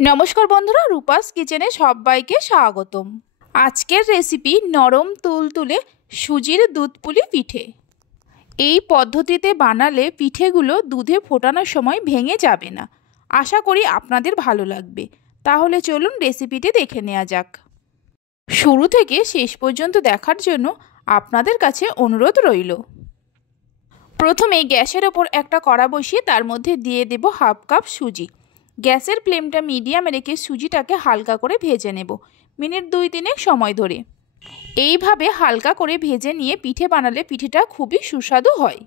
নমস্কার বন্ধুরা, রূপাস কিচেনে সবাইকে স্বাগতম। আজকের রেসিপি নরম তুলতুলে সুজির দুধ পুলি পিঠে। এই পদ্ধতিতে বানালে পিঠেগুলো দুধে ফোটানোর সময় ভেঙে যাবে না। আশা করি আপনাদের ভালো লাগবে। তাহলে চলুন রেসিপিটি দেখে নেওয়া যাক। শুরু থেকে শেষ পর্যন্ত দেখার জন্য আপনাদের কাছে অনুরোধ রইল। প্রথমে গ্যাসের ওপর একটা কড়া বসিয়ে তার মধ্যে দিয়ে দেব হাফ কাপ সুজি। গ্যাসের ফ্লেমটা মিডিয়ামে রেখে সুজিটাকে হালকা করে ভেজে নেব, মিনিট 2-3 সময় ধরে। এইভাবে হালকা করে ভেজে নিয়ে পিঠে বানালে পিঠেটা খুবই সুস্বাদু হয়।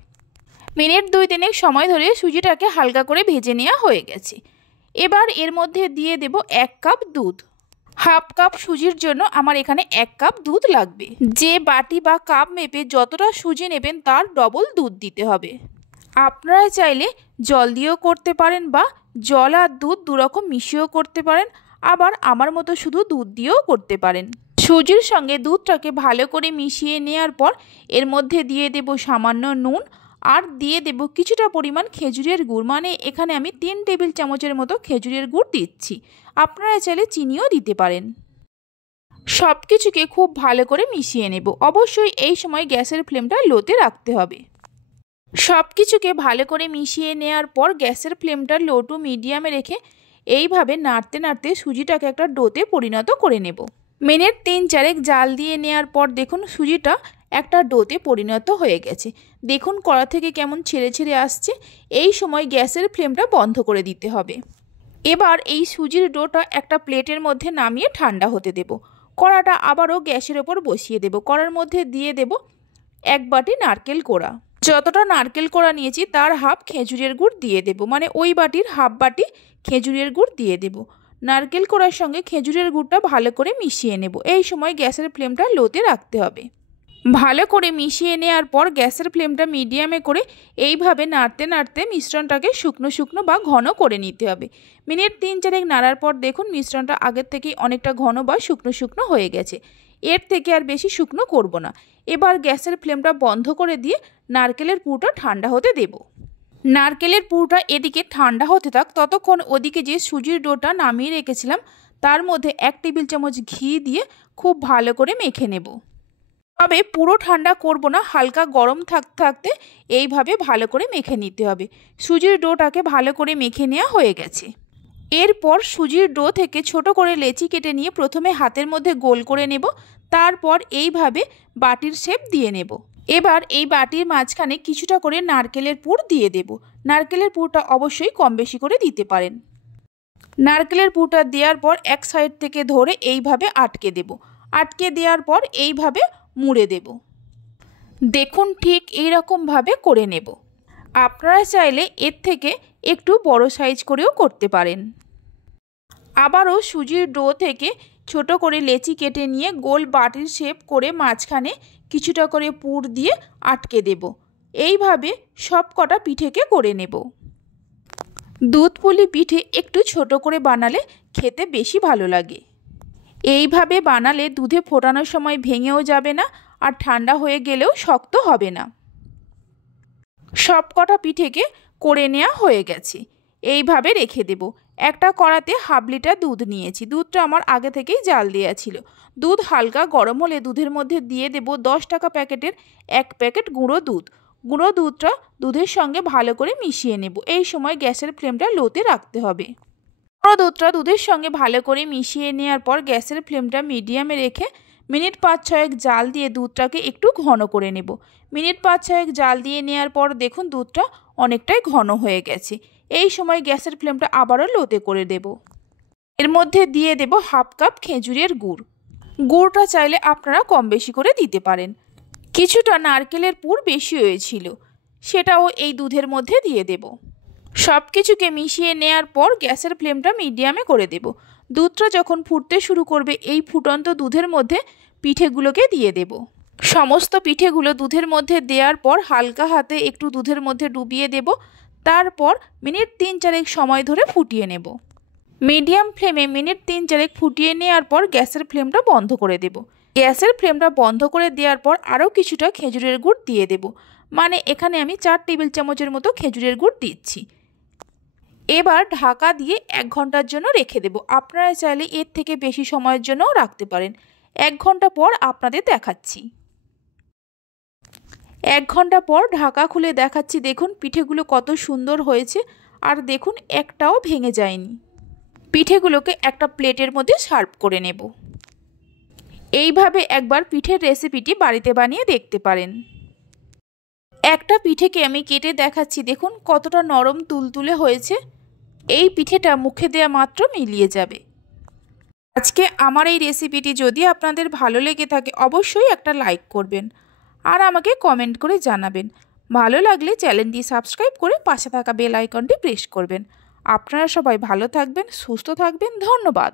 মিনিট 2-3 সময় ধরে সুজিটাকে হালকা করে ভেজে নেওয়া হয়ে গেছে। এবার এর মধ্যে দিয়ে দেব 1 কাপ দুধ। হাফ কাপ সুজির জন্য আমার এখানে 1 কাপ দুধ লাগবে। যে বাটি বা কাপ মেপে যতটা সুজি নেবেন তার ডবল দুধ দিতে হবে। আপনারা চাইলে জল দিয়েও করতে পারেন বা জল আর দুধ দুরকম মিশিয়েও করতে পারেন, আবার আমার মতো শুধু দুধ দিয়েও করতে পারেন। সুজির সঙ্গে দুধটাকে ভালো করে মিশিয়ে নেওয়ার পর এর মধ্যে দিয়ে দেব সামান্য নুন আর দিয়ে দেব কিছুটা পরিমাণ খেজুরের গুড়, মানে এখানে আমি 3 টেবিল চামচের মতো খেজুরের গুড় দিচ্ছি। আপনারা চাইলে চিনিও দিতে পারেন। সব কিছুকে খুব ভালো করে মিশিয়ে নেব। অবশ্যই এই সময় গ্যাসের ফ্লেমটা লোতে রাখতে হবে। সব কিছুকে ভালো করে মিশিয়ে নেওয়ার পর গ্যাসের ফ্লেমটা লো টু মিডিয়ামে রেখে এইভাবে নাড়তে নাড়তে সুজিটাকে একটা ডোতে পরিণত করে নেব। মিনিট 3-4 জাল দিয়ে নেওয়ার পর দেখুন সুজিটা একটা ডোতে পরিণত হয়ে গেছে। দেখুন কড়া থেকে কেমন ছেড়ে ছেড়ে আসছে। এই সময় গ্যাসের ফ্লেমটা বন্ধ করে দিতে হবে। এবার এই সুজির ডোটা একটা প্লেটের মধ্যে নামিয়ে ঠান্ডা হতে দেব। কড়াটা আবারও গ্যাসের ওপর বসিয়ে দেব। কড়ার মধ্যে দিয়ে দেব 1 বাটি নারকেল কোড়া। যতটা নারকেল কোড়া নিয়েছি তার হাফ খেজুরের গুড় দিয়ে দেব, মানে ওই বাটির হাফ বাটি খেজুরের গুড় দিয়ে দেব। নারকেল কোড়ার সঙ্গে খেজুরের গুড়টা ভালো করে মিশিয়ে নেব। এই সময় গ্যাসের ফ্লেমটা লোতে রাখতে হবে। ভালো করে মিশিয়ে নেওয়ার পর গ্যাসের ফ্লেমটা মিডিয়ামে করে এইভাবে নাড়তে নাড়তে মিশ্রণটাকে শুকনো শুকনো বা ঘন করে নিতে হবে। মিনিট 3-4 নাড়ার পর দেখুন মিশ্রণটা আগের থেকেই অনেকটা ঘন বা শুকনো শুকনো হয়ে গেছে। এর থেকে আর বেশি শুকনো করব না। এবার গ্যাসের ফ্লেমটা বন্ধ করে দিয়ে নারকেলের পুরটা ঠান্ডা হতে দেব। নারকেলের পুরটা এদিকে ঠান্ডা হতে থাক, ততক্ষণ ওদিকে যে সুজির ডোটা নামিয়ে রেখেছিলাম তার মধ্যে 1 টেবিল চামচ ঘি দিয়ে খুব ভালো করে মেখে নেব। তবে পুরো ঠান্ডা করব না, হালকা গরম থাকতে থাকতে এইভাবে ভালো করে মেখে নিতে হবে। সুজির ডোটাকে ভালো করে মেখে নেওয়া হয়ে গেছে। এরপর সুজির ডো থেকে ছোট করে লেচি কেটে নিয়ে প্রথমে হাতের মধ্যে গোল করে নেব, তারপর এইভাবে বাটির শেপ দিয়ে নেব। এবার এই বাটির মাঝখানে কিছুটা করে নারকেলের পুর দিয়ে দেব। নারকেলের পুরটা অবশ্যই কম বেশি করে দিতে পারেন। নারকেলের পুরটা দেওয়ার পর এক সাইড থেকে ধরে এইভাবে আটকে দেব। আটকে দেওয়ার পর এইভাবে মুড়ে দেব। দেখুন ঠিক এইরকমভাবে করে নেব। আপনারা চাইলে এর থেকে একটু বড় সাইজ করেও করতে পারেন। আবারও সুজির ডো থেকে ছোট করে লেচি কেটে নিয়ে গোল বাটির শেপ করে মাঝখানে কিছুটা করে পুর দিয়ে আটকে দেব। এইভাবে সব কটা পিঠেকে করে নেব। দুধ পুলি পিঠে একটু ছোট করে বানালে খেতে বেশি ভালো লাগে। এইভাবে বানালে দুধে ফোটানোর সময় ভেঙেও যাবে না আর ঠান্ডা হয়ে গেলেও শক্ত হবে না। সব কটা পিঠেকে করে নেওয়া হয়ে গেছে। এইভাবে রেখে দেব। একটা কড়াতে হাফ লিটার দুধ নিয়েছি। দুধটা আমার আগে থেকেই জাল দেওয়া ছিল। দুধ হালকা গরম হলে দুধের মধ্যে দিয়ে দেব 10 টাকা প্যাকেটের 1 প্যাকেট গুঁড়ো দুধ। গুঁড়ো দুধটা দুধের সঙ্গে ভালো করে মিশিয়ে নেব। এই সময় গ্যাসের ফ্লেমটা লোতে রাখতে হবে। গুঁড়ো দুধটা দুধের সঙ্গে ভালো করে মিশিয়ে নেওয়ার পর গ্যাসের ফ্লেমটা মিডিয়ামে রেখে মিনিট 5-6 জাল দিয়ে দুধটাকে একটু ঘন করে নেব। মিনিট 5-6 জাল দিয়ে নেওয়ার পর দেখুন দুধটা অনেকটাই ঘন হয়ে গেছে। এই সময় গ্যাসের ফ্লেমটা আবারও লোতে করে দেব। এর মধ্যে দিয়ে দেব হাফ কাপ খেজুরের গুড়। গুড়টা চাইলে আপনারা কম বেশি করে দিতে পারেন। কিছুটা নারকেলের পুর বেশি হয়েছিল, সেটাও এই দুধের মধ্যে দিয়ে দেব। সব কিছুকে মিশিয়ে নেওয়ার পর গ্যাসের ফ্লেমটা মিডিয়ামে করে দেব। দুধটা যখন ফুটতে শুরু করবে এই ফুটন্ত দুধের মধ্যে পিঠেগুলোকে দিয়ে দেব। সমস্ত পিঠেগুলো দুধের মধ্যে দেওয়ার পর হালকা হাতে একটু দুধের মধ্যে ডুবিয়ে দেব। তারপর মিনিট 3-4 সময় ধরে ফুটিয়ে নেব। মিডিয়াম ফ্লেমে মিনিট 3-4 ফুটিয়ে নেওয়ার পর গ্যাসের ফ্লেমটা বন্ধ করে দেব। গ্যাসের ফ্লেমটা বন্ধ করে দেওয়ার পর আরও কিছুটা খেজুরের গুড় দিয়ে দেব, মানে এখানে আমি 4 টেবিল চামচের মতো খেজুরের গুড় দিচ্ছি। এবার ঢাকা দিয়ে 1 ঘন্টার জন্য রেখে দেব। আপনারা চাইলে এর থেকে বেশি সময়ের জন্যও রাখতে পারেন। 1 ঘন্টা পর আপনাদের দেখাচ্ছি। 1 ঘন্টা পর ঢাকা খুলে দেখাচ্ছি। দেখুন পিঠেগুলো কত সুন্দর হয়েছে, আর দেখুন একটাও ভেঙে যায়নি। পিঠেগুলোকে একটা প্লেটের মধ্যে সার্ভ করে নেব। এইভাবে একবার পিঠের রেসিপিটি বাড়িতে বানিয়ে দেখতে পারেন। একটা পিঠেকে আমি কেটে দেখাচ্ছি। দেখুন কতটা নরম তুলতুলে হয়েছে। এই পিঠেটা মুখে দেওয়া মাত্র মিলিয়ে যাবে। আজকে আমার এই রেসিপিটি যদি আপনাদের ভালো লেগে থাকে অবশ্যই একটা লাইক করবেন আর আমাকে কমেন্ট করে জানাবেন। ভালো লাগলে চ্যানেলটি সাবস্ক্রাইব করে পাশে থাকা বেল আইকনটি প্রেস করবেন। আপনারা সবাই ভালো থাকবেন, সুস্থ থাকবেন। ধন্যবাদ।